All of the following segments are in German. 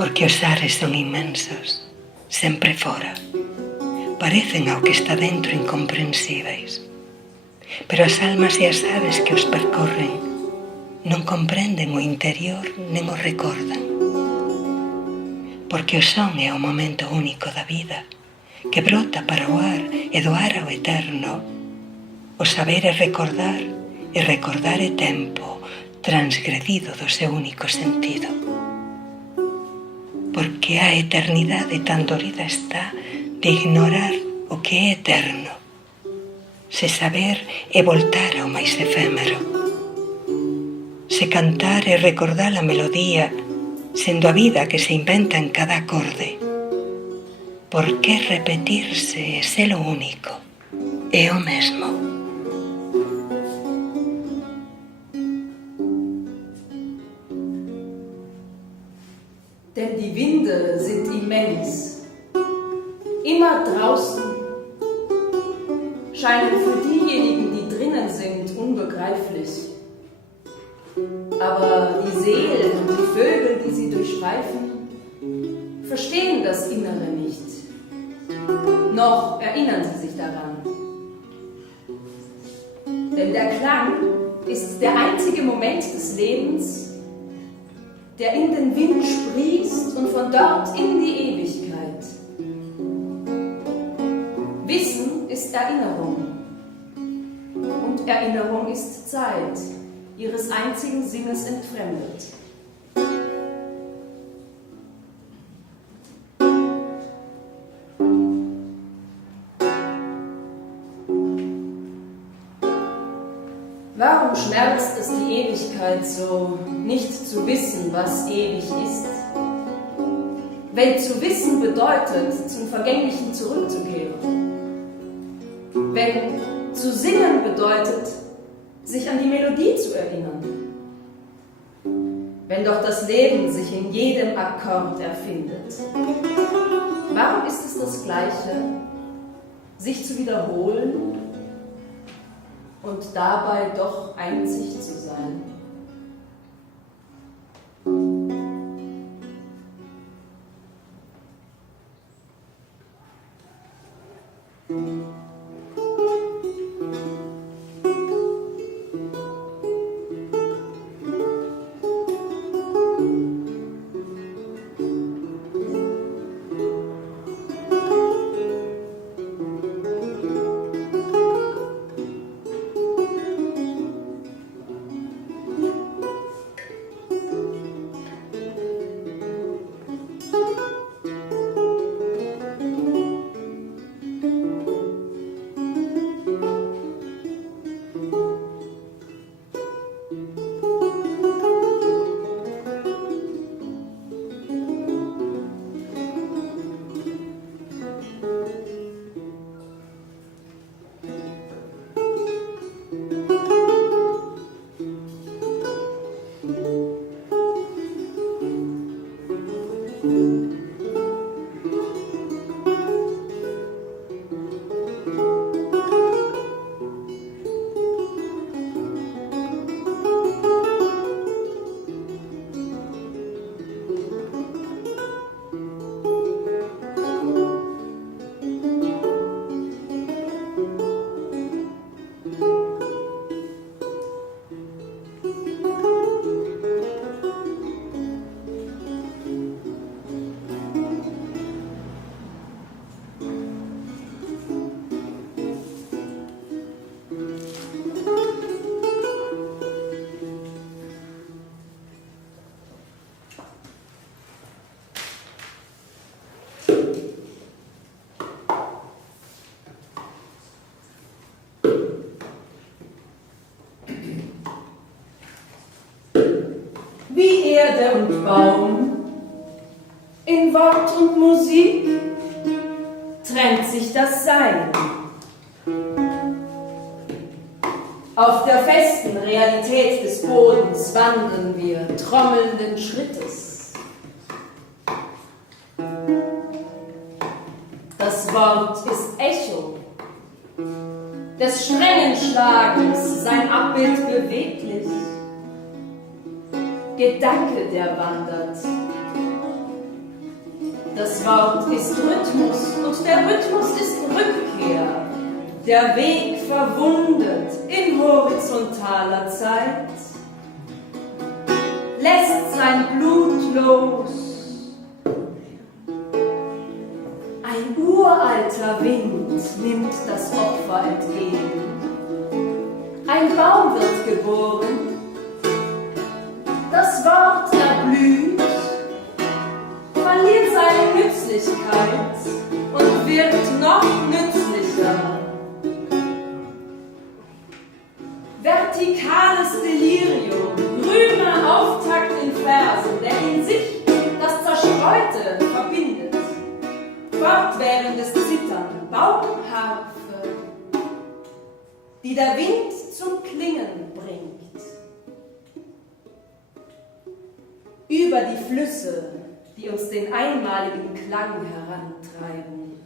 porque os ares son inmensos, sempre fora. Parecen ao que está dentro incomprensíveis. Pero as almas e as aves que os percorren non comprenden o interior nen o recordan. Porque o son é o momento único da vida, que brota para o ar e do ar ao eterno. O saber é recordar, e recordar é tempo transgredido do seu único sentido. Porque a eternidade tan dorida está de ignorar o que é eterno, se saber é voltar ao máis efémero, se cantar é recordar a melodía, sendo a vida que se inventa en cada acorde. Por que repetirse e ser o único, é o mesmo. Denn die Winde sind immens. Immer draußen scheinen für diejenigen, die drinnen sind, unbegreiflich. Aber die Seelen und die Vögel, die sie durchstreifen, verstehen das Innere nicht. Noch erinnern sie sich daran. Denn der Klang ist der einzige Moment des Lebens, der in den Wind sprießt und von dort in die Ewigkeit. Wissen ist Erinnerung und Erinnerung ist Zeit, ihres einzigen Sinnes entfremdet. Warum schmerzt es die Ewigkeit so, nicht zu wissen, was ewig ist? Wenn zu wissen bedeutet, zum Vergänglichen zurückzukehren. Wenn zu singen bedeutet, sich an die Melodie zu erinnern. Wenn doch das Leben sich in jedem Akkord erfindet. Warum ist es das Gleiche, sich zu wiederholen und dabei doch einzig zu sein? Wie Erde und Baum, in Wort und Musik trennt sich das Sein. Auf der festen Realität des Bodens wandeln wir trommelnden Schrittes. Das Wort ist Echo des strengen Schlagens, sein Abbild beweglich. Gedanke, der wandert, Das Wort ist Rhythmus und der Rhythmus ist Rückkehr. Der Weg verwundet in horizontaler Zeit, lässt sein Blut los. Ein uralter Wind nimmt das Opfer entgegen. Ein Baum wird geboren, das Wort erblüht, verliert seine Nützlichkeit und wird noch nützlicher. Vertikales Delirium, grüner Auftakt in Versen, der in sich das Zerstreute verbindet. Fortwährendes Zittern, Baumharfe, die der Wind zum Klingen bringt. Über die Flüsse, die uns den einmaligen Klang herantreiben.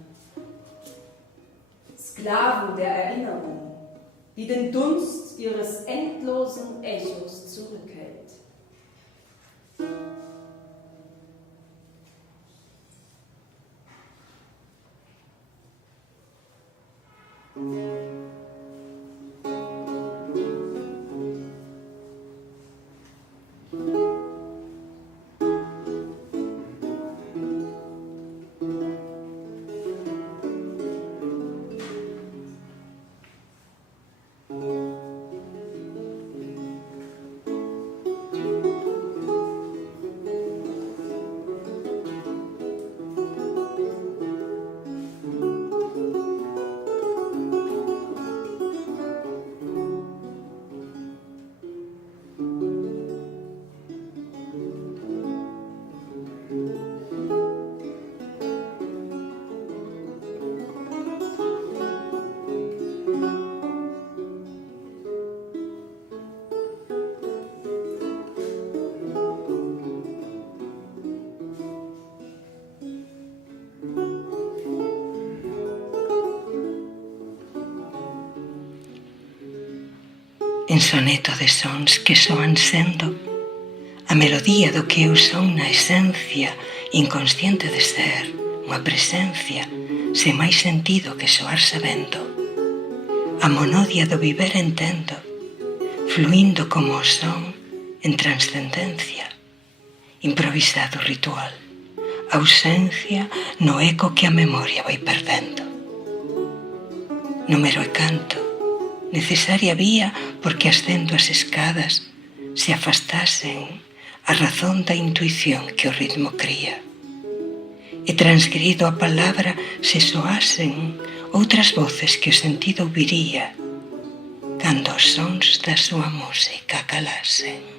Sklaven der Erinnerung, die den Dunst ihres endlosen Echos zurückhält. En soneto de sons que soan sendo a melodía do que eu son na esencia inconsciente de ser, unha presencia sen máis sentido que soar sabendo, a monodia do viver entendo, fluindo como o son en transcendencia, improvisado ritual, ausencia no eco que a memoria vai perdendo. Número e canto, necesaria vía porque ascendo as escadas se afastasen a razón da intuición que o ritmo cría. E transgrido a palabra se soasen outras voces que o sentido ouviría cando os sons da súa música calasen.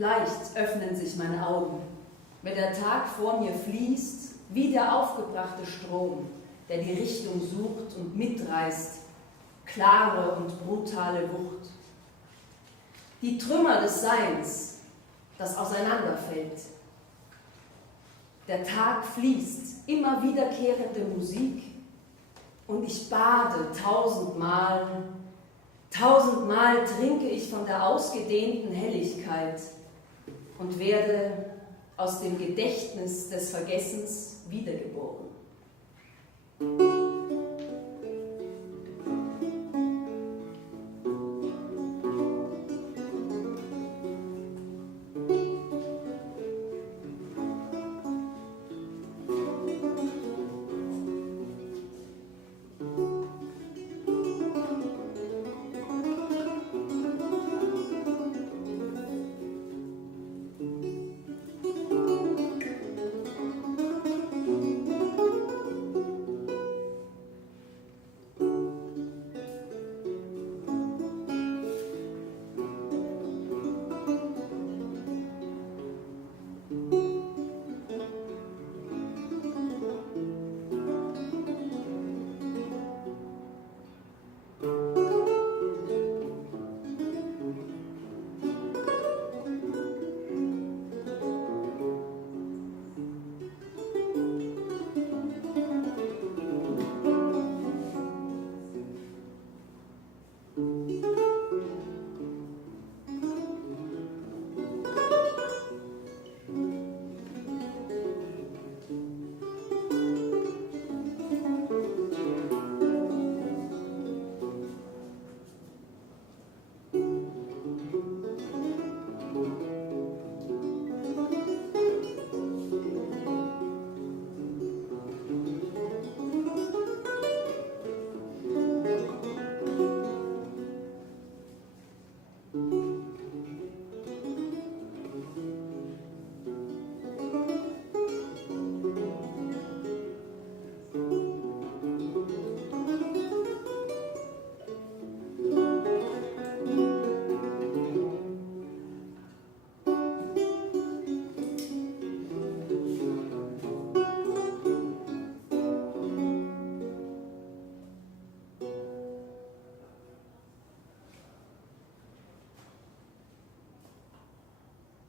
Leicht öffnen sich meine Augen, wenn der Tag vor mir fließt, wie der aufgebrachte Strom, der die Richtung sucht und mitreißt, klare und brutale Wucht. Die Trümmer des Seins, das auseinanderfällt. Der Tag fließt, immer wiederkehrende Musik, und ich bade tausendmal trinke ich von der ausgedehnten Helligkeit und werde aus dem Gedächtnis des Vergessens wiedergeboren.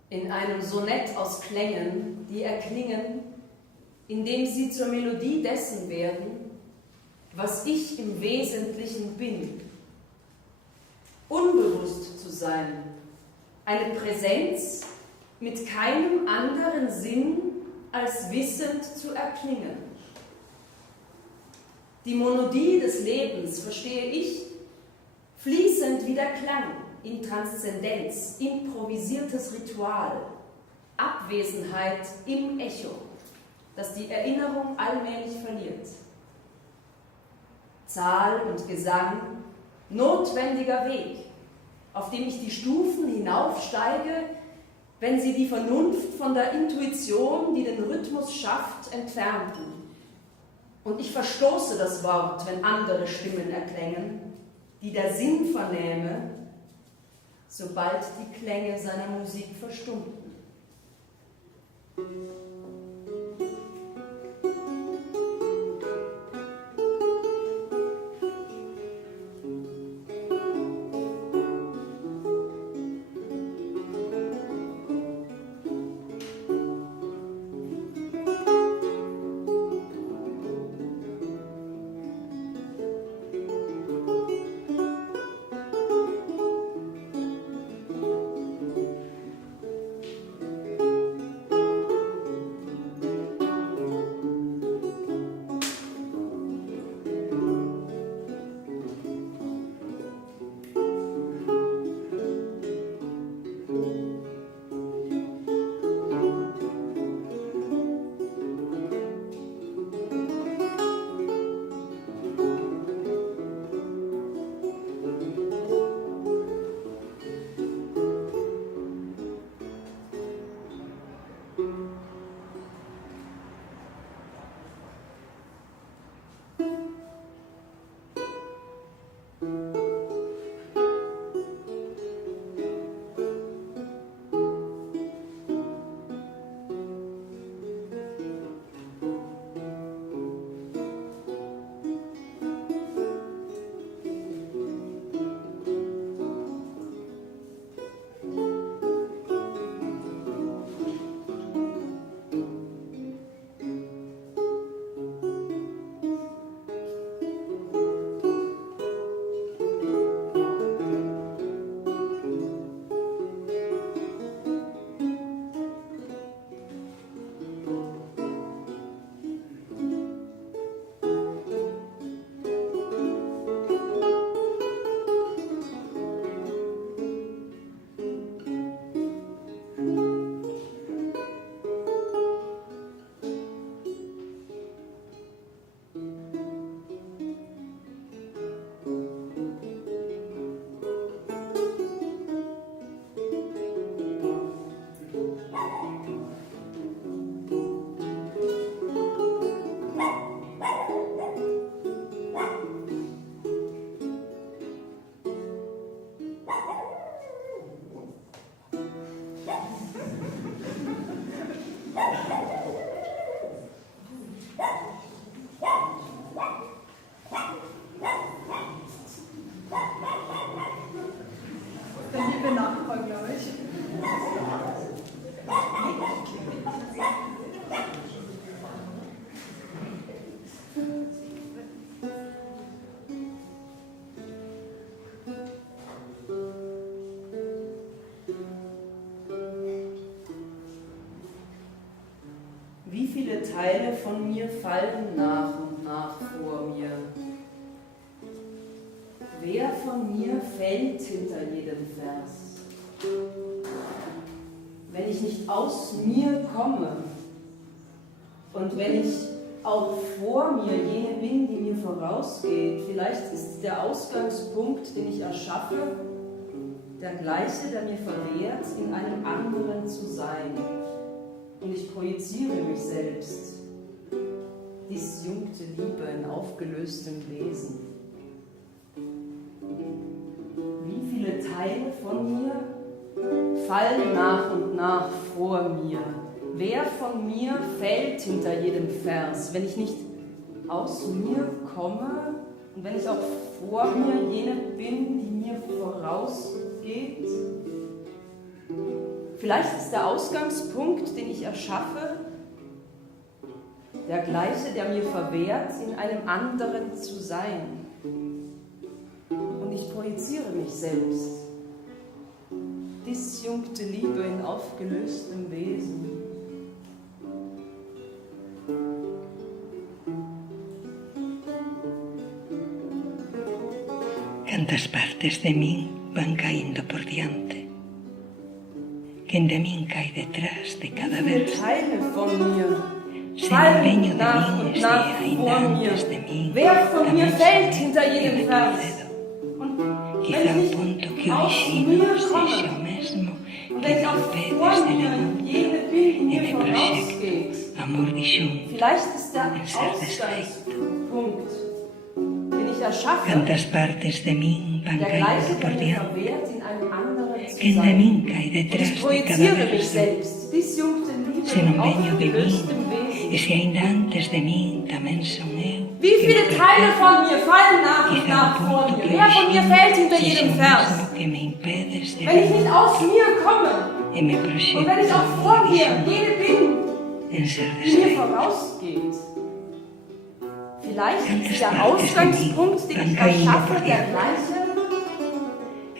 In einem Sonett aus Klängen, die erklingen, indem sie zur Melodie dessen werden, was ich im Wesentlichen bin. Unbewusst zu sein, eine Präsenz mit keinem anderen Sinn als wissend zu erklingen. Die Monodie des Lebens verstehe ich fließend wie der Klang, in Transzendenz, improvisiertes Ritual, Abwesenheit im Echo, das die Erinnerung allmählich verliert. Zahl und Gesang, notwendiger Weg, auf dem ich die Stufen hinaufsteige, wenn sie die Vernunft von der Intuition, die den Rhythmus schafft, entfernten. Und ich verstoße das Wort, wenn andere Stimmen erklängen, die der Sinn vernähme, sobald die Klänge seiner Musik verstummten. Teile von mir fallen nach und nach vor mir? Wer von mir fällt hinter jedem Vers? Wenn ich nicht aus mir komme und wenn ich auch vor mir jene bin, die mir vorausgeht, vielleicht ist der Ausgangspunkt, den ich erschaffe, der gleiche, der mir verwehrt, in einem anderen zu sein. Und ich projiziere mich selbst, disjunkte Liebe in aufgelöstem Wesen. Wie viele Teile von mir fallen nach und nach vor mir? Wer von mir fällt hinter jedem Vers, wenn ich nicht aus mir komme und wenn ich auch vor mir jene bin, die mir vorausgeht? Vielleicht ist der Ausgangspunkt, den ich erschaffe, der gleiche, der mir verwehrt, in einem anderen zu sein. Und ich projiziere mich selbst. Disjunkte Liebe in aufgelöstem Wesen. Tantas partes de mí van cayendo por diante. ¿Quién de mí cae detrás de cada verso? Teile von mir Se el empeño de nach mí und es nach de vor ainda mir. antes de mí, Wer von mir también fällt soy hinter y jedem me Vers? procedo. Und wenn Quizá ich o nicht ponto que aus origino mir seja komme, o mesmo und que wenn ich me auch impede vor ser mir en jene outro bin, die e mir me vorausgeht, proxecto amor disjunto vielleicht ist der en ser desfeito. Ausgangspunkt, den ich erschaffe, Tantas partes de mí van der cayendo gleiche, por der mir diante. verwehrt, in einem anderen zu ¿Quién de sein. mí cae Und detrás ich de cada projiziere mich verso? selbst, disjunkte Liebe Se in non veño de mí, aufgelöstem e Wesen. se ainda antes de mí tamén son eu. Wie que viele me Teile percebo. von mir fallen nach und Quizá nach o vor ponto mir? que Wer von mir fällt hinter origino jedem seja o Vers? mesmo que me impede ser Wenn ich nicht aus mir komme e me und proxecto wenn ich auch vor amor mir disjunto jene bin, en ser die mir desfeito. vorausgeht. Vielleicht Tantas ist der partes de mí Ausgangspunkt, den van ich cayendo erschaffe, por der diante. gleiche,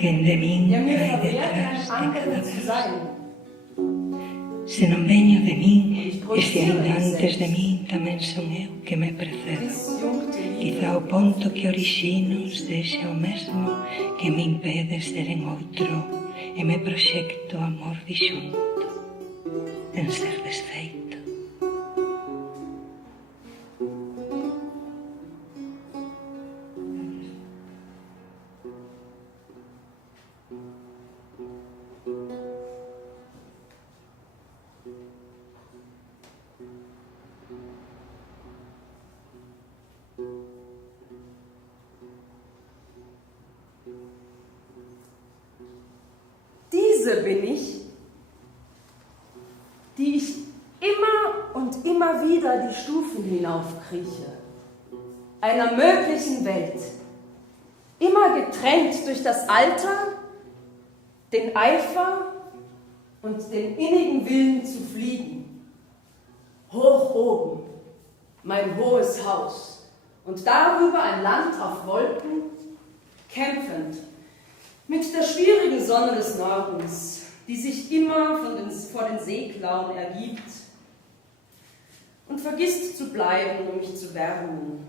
¿Quién de mí der mir cae verwehrt, detrás in einem de cada anderen zu verso? sein. Se non veño de mí, Ich e se projiziere ainda mich antes de selbst. mí tamén son eu que me precedo. Disjunkte Liebe. Quizá o ponto que origino sexa o mesmo que me impede ser en outro e me proxecto amor disxunto en ser desfeito. Diese bin ich, die ich immer und immer wieder die Stufen hinaufkrieche, einer möglichen Welt, immer getrennt durch das Alter, den Eifer und den innigen Willen zu fliegen. Hoch oben, mein hohes Haus und darüber ein Land auf Wolken, kämpfend mit der schwierigen Sonne des Nordens, die sich immer vor den Seeklauen ergibt und vergisst zu bleiben, um mich zu wärmen.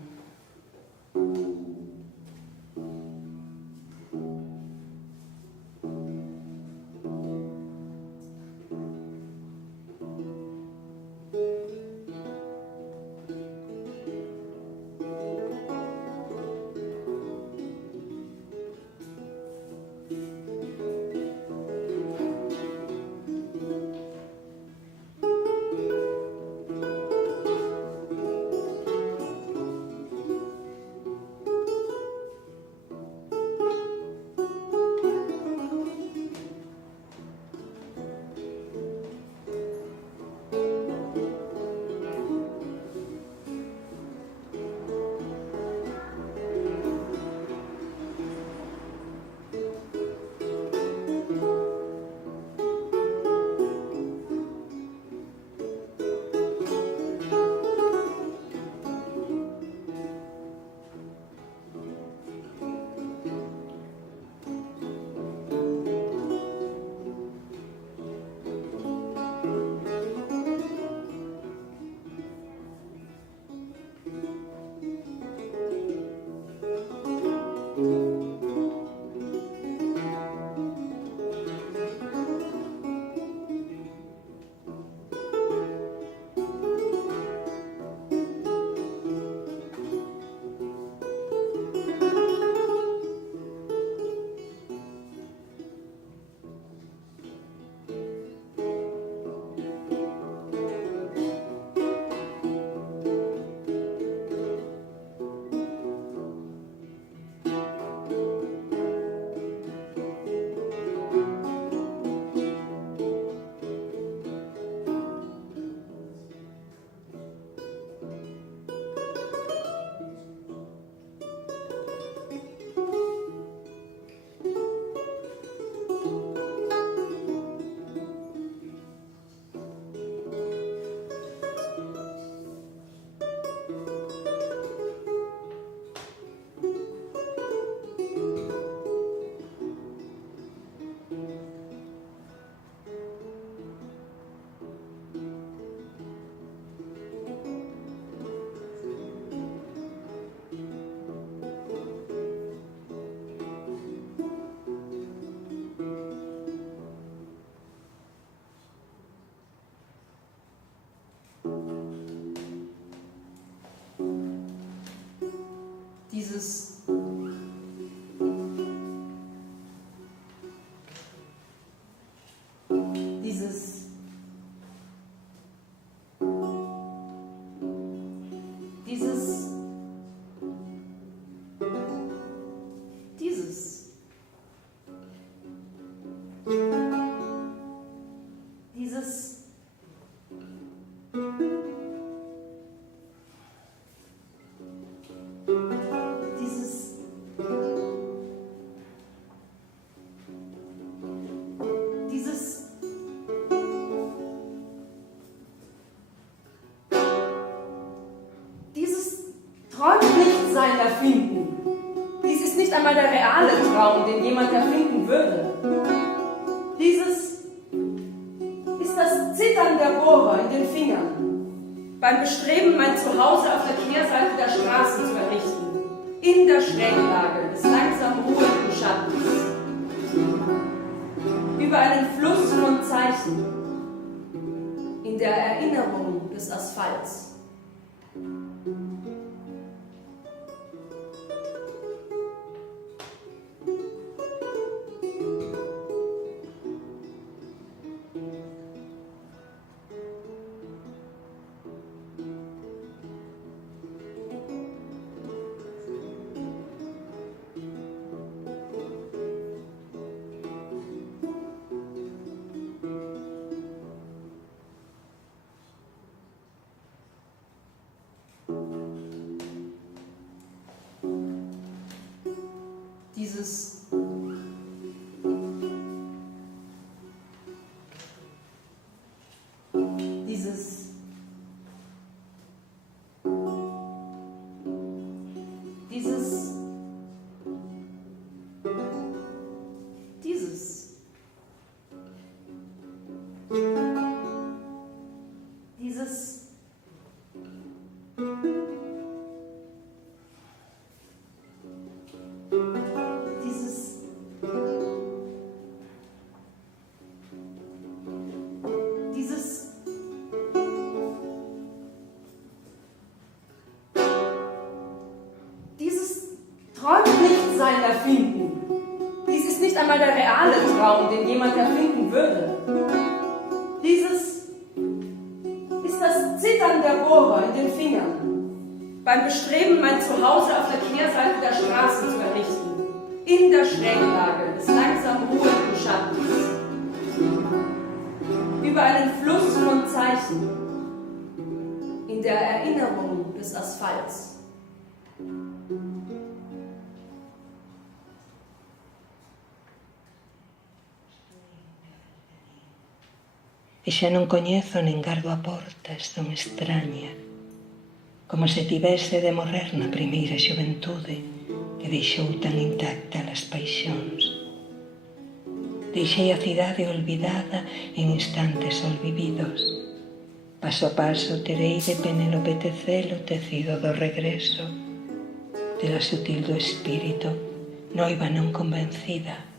nicht einmal der reale Traum, den jemand erfinden würde. Dieses ist das Zittern der Bohrer in den Fingern, beim Bestreben, mein Zuhause auf der Kehrseite der Straße zu errichten, in der Schräglage des langsam ruhenden Schattens, über einen Fluss von Zeichen, in der Erinnerung des Asphalts. Dieses träumt nicht sein Erfinden. Dies ist nicht einmal der reale Traum, den jemand erfinden würde. Dieses ist das Zittern der Bohrer in den Fingern, beim Bestreben, mein Zuhause auf der Kehrseite der Straße zu errichten, in der Schräglage des langsam ruhenden Schattens, über einen Fluss von Zeichen, in der Erinnerung des Asphalts. E xa non coñezo nin gardo a portas tão extraña, como se tivese de morrer na primeira xuventude que deixou tan intactas as paixóns. Deixei a cidade olvidada en instantes olvividos. Paso a paso terei de Penélope Tecelo tecido do regreso, de la sutil do espírito, noiva non convencida,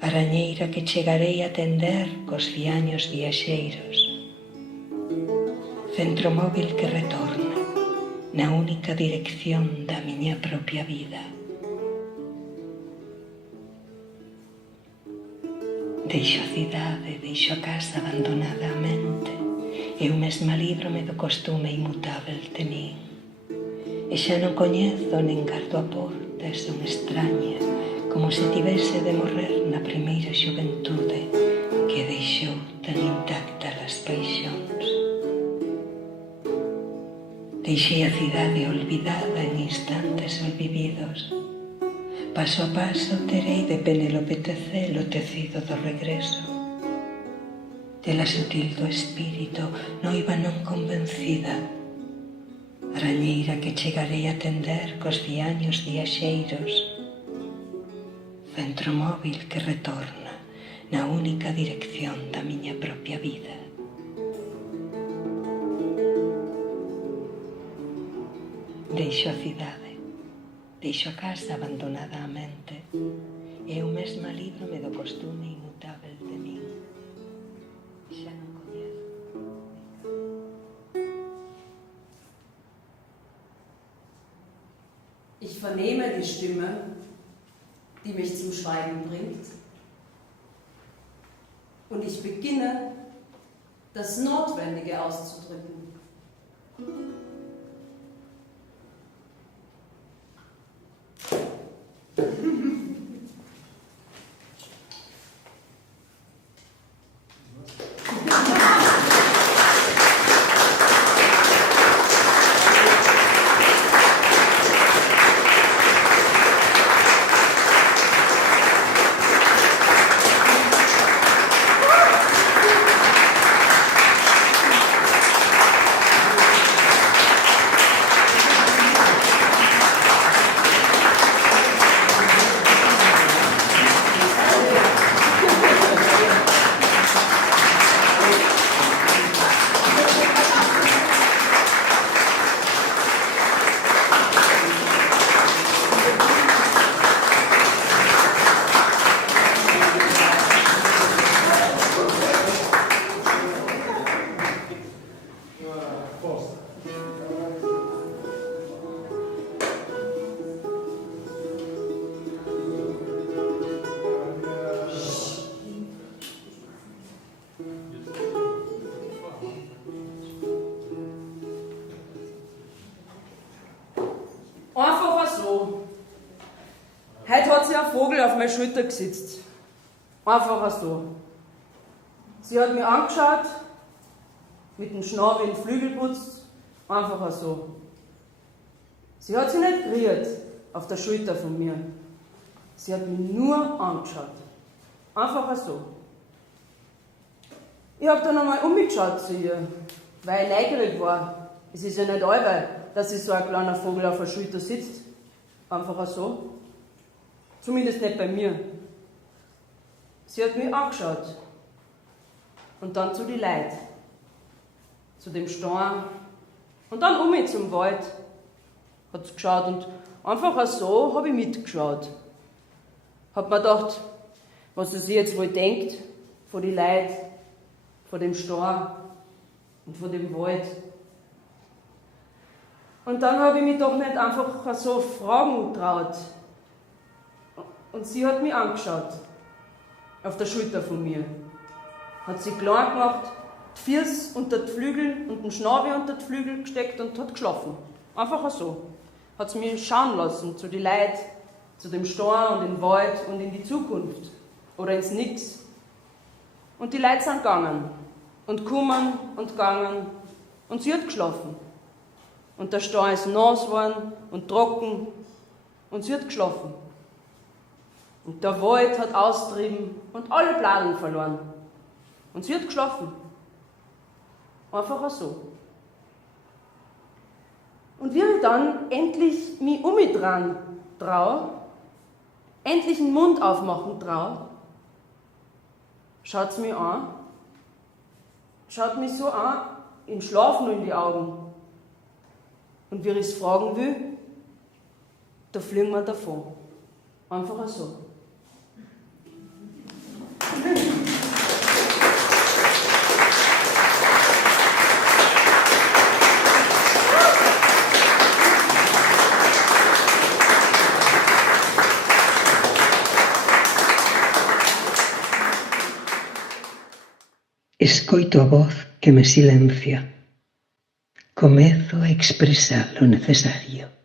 arañeira que chegarei a tender cos fiaños viaxeiros, centro móvil que retorna na única dirección da miña propia vida. Deixo a cidade, deixo a casa abandonada a mente, eu mesma líbrome do costume inmutável de min, e xa non coñezo nin gardo a portas son extraña, como se tivese de morrer na primeira xuventude que deixou tan intactas as paixóns. Deixei a cidade olvidada en instantes olvividos. Paso a paso terei de Penélope Tecelo tecido do regreso, de la sutil do espírito, noiva non convencida, arañeira que chegarei a tender cos fiaños viaxeiros, centro móvil que retorna na única dirección da miña propia vida. Deixo a cidade, deixo a casa abandonada a mente, e eu mesma líbrome do costume inmutável de min. Xa non coñezo. Ich vernehme die Stimme, die mich zum Schweigen bringt. Und ich beginne, das Notwendige auszudrücken. ein Vogel auf meine Schulter gesetzt. Einfach so. Sie hat mich angeschaut, mit dem Schnabel in den Flügel putzt, einfach so. Sie hat sich nicht gerührt auf der Schulter von mir. Sie hat mich nur angeschaut. Einfach so. Ich habe dann einmal umgeschaut zu ihr, weil ich neugierig war. Es ist ja nicht allweil, dass sich so ein kleiner Vogel auf der Schulter sitzt. Einfach so. Zumindest nicht bei mir. Sie hat mich angeschaut. Und dann zu den Leuten. Zu dem Stein. Und dann zum Wald. Hat sie geschaut und einfach so habe ich mitgeschaut. Hab mir gedacht, was sie sich jetzt wohl denkt, von den Leuten, von dem Stein und von dem Wald. Und dann habe ich mich doch nicht einfach so fragen getraut. Und sie hat mich angeschaut, auf der Schulter von mir. Hat sie klein gemacht, die Füße unter die Flügel und den Schnabel unter die Flügel gesteckt und hat geschlafen. Einfach so. Hat sie mich schauen lassen zu den Leuten, zu dem Stein und in den Wald und in die Zukunft. Oder ins Nix. Und die Leute sind gegangen. Und gekommen und gegangen. Und sie hat geschlafen. Und der Stein ist nass geworden und trocken. Und sie hat geschlafen. Und der Wald hat austrieben und alle Bladeln verloren. Und sie hat geschlafen. Einfach so. Und wie ich dann endlich mich umdrehen trau, endlich den Mund aufmachen trau, schaut sie mich an, schaut mich so an, im Schlaf nur in die Augen. Und wie ich es fragen will, da fliegen wir davon. Einfach so. Escoito a voz que me silencia. Comezo a expresar lo necesario.